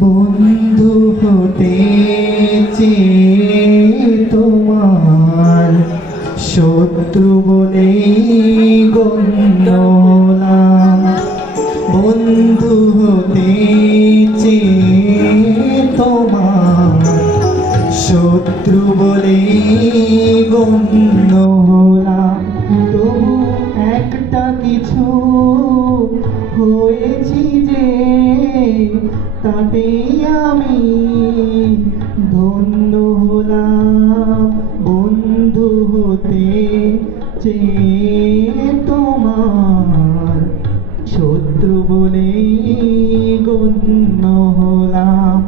বন্ধু হতে চেয়ে তোমার শত্রু বলে গণ্য হলাম। বন্ধু হতে চেয়ে তোমার শত্রু বলে গণ্য হলাম। তবু একটা কিছু হয়েছি যে তাতেই আমি ধন্য হলাম। বন্ধু হতে চেয়ে তোমার শত্রু বলেই গণ্য হলাম।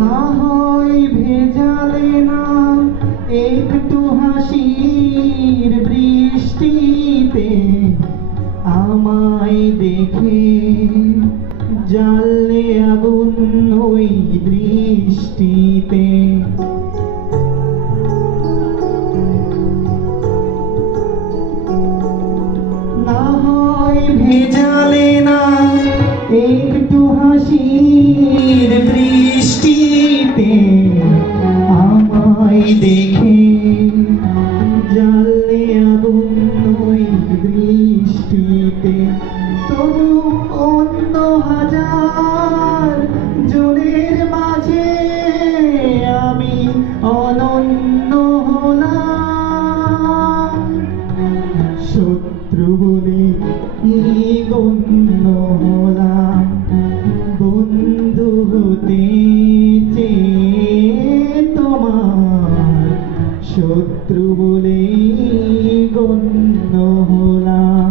না হয় ভেজালে না একটু হাসির বৃষ্টিতে আমায় দেখে জ্বালে আগুন ওই দৃষ্টিতে। না হয় ভেজালে না একটু হাসির বৃষ্টিতে আমায় দেখে জ্বালে আগুন ওই দৃষ্টিতে। তবু অন্য হাজার জনের মাঝে আমি অনন্য হলাম। শত্রু বলে গণ্য হলাম। বন্ধু হতে চেয়ে তোমার শত্রু বলে গণ্য হলাম।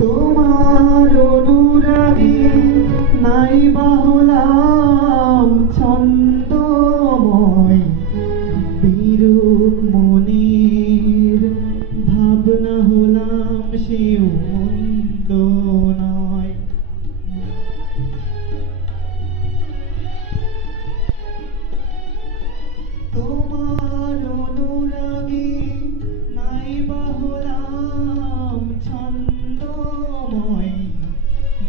তোমার অনুরাগে নাই বা হলাম ছন্দময়, বিরূপ মনের ভাবনা হলাম সেও মন্দ নয়। তোমার অনুরাগে নাই বা হলাম ছন্দময়,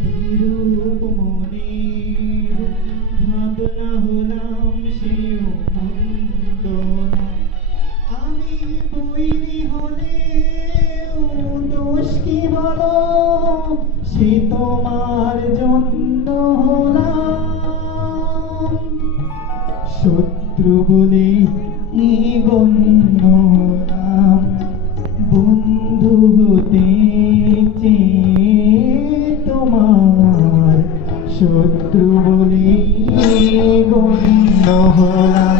বিরূপ মনের ভাবনা হলাম সেও মন্দ নয়। আমি বৈরী হলেও দোষ কি বলো, সে তোমার জন্য হলাম। শত্রু বলে গণ্য হলাম। বন্ধু হতে চেয়ে তোমার শত্রু বলে গণ্য হলাম।